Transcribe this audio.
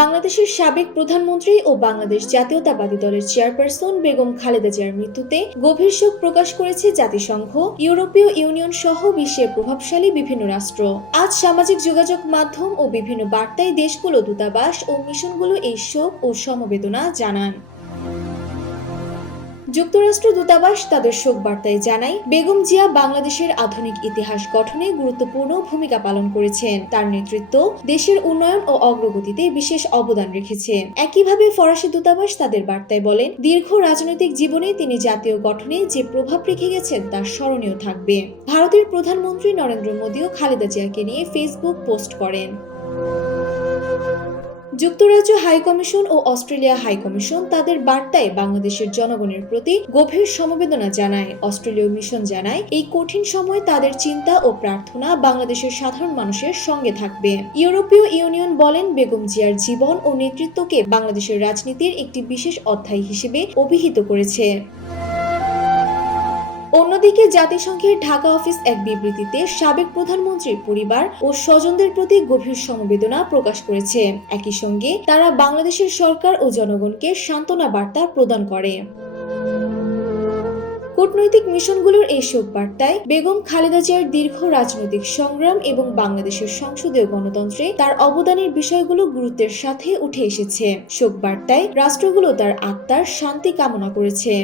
বাংলাদেশের সাবেক প্রধানমন্ত্রী ও বাংলাদেশ জাতীয়তাবাদী দলের চেয়ারপারসন বেগম খালেদা জিয়ার মৃত্যুতে গভীর শোক প্রকাশ করেছে জাতিসংঘ, ইউরোপীয় ইউনিয়ন সহ বিশ্বের প্রভাবশালী বিভিন্ন রাষ্ট্র। আজ সামাজিক যোগাযোগ মাধ্যম ও বিভিন্ন বার্তায় দেশগুলো, দূতাবাস ও মিশনগুলো এই শোক ও সমবেদনা জানান। যুক্তরাষ্ট্র দূতাবাস তাদের শোক বার্তায় জানায়, বেগম জিয়া বাংলাদেশের আধুনিক ইতিহাস গঠনে গুরুত্বপূর্ণ ভূমিকা পালন করেছেন। তার নেতৃত্ব দেশের উন্নয়ন ও অগ্রগতিতে বিশেষ অবদান রেখেছে। একইভাবে ফরাসি দূতাবাস তাদের বার্তায় বলেন, দীর্ঘ রাজনৈতিক জীবনে তিনি জাতীয় গঠনে যে প্রভাব রেখে গেছেন তা স্মরণীয় থাকবে। ভারতের প্রধানমন্ত্রী নরেন্দ্র মোদীও খালেদা জিয়াকে নিয়ে ফেসবুক পোস্ট করেন। যুক্তরাজ্য হাইকমিশন ও অস্ট্রেলিয়া হাইকমিশন তাদের বার্তায় বাংলাদেশের জনগণের প্রতি গভীর সমবেদনা জানায়। অস্ট্রেলীয় মিশন জানায়, এই কঠিন সময় তাদের চিন্তা ও প্রার্থনা বাংলাদেশের সাধারণ মানুষের সঙ্গে থাকবে। ইউরোপীয় ইউনিয়ন বলেন, বেগম জিয়ার জীবন ও নেতৃত্বকে বাংলাদেশের রাজনীতির একটি বিশেষ অধ্যায় হিসেবে অভিহিত করেছে। অন্যদিকে জাতিসংঘের ঢাকা অফিস এক বিবৃতিতে সাবেক প্রধানমন্ত্রীর পরিবার ও স্বজনদের প্রতি গভীর সমবেদনা প্রকাশ করেছে। একই সঙ্গে তারা বাংলাদেশের সরকার ও জনগণকে সান্ত্বনা বার্তা প্রদান করে। কূটনৈতিক মিশনগুলোর এই শোক বার্তায় বেগম খালেদা জিয়ার দীর্ঘ রাজনৈতিক সংগ্রাম এবং বাংলাদেশের সংসদীয় গণতন্ত্রে তার অবদানের বিষয়গুলো গুরুত্বের সাথে উঠে এসেছে। শোক বার্তায় রাষ্ট্রগুলো তার আত্মার শান্তি কামনা করেছে।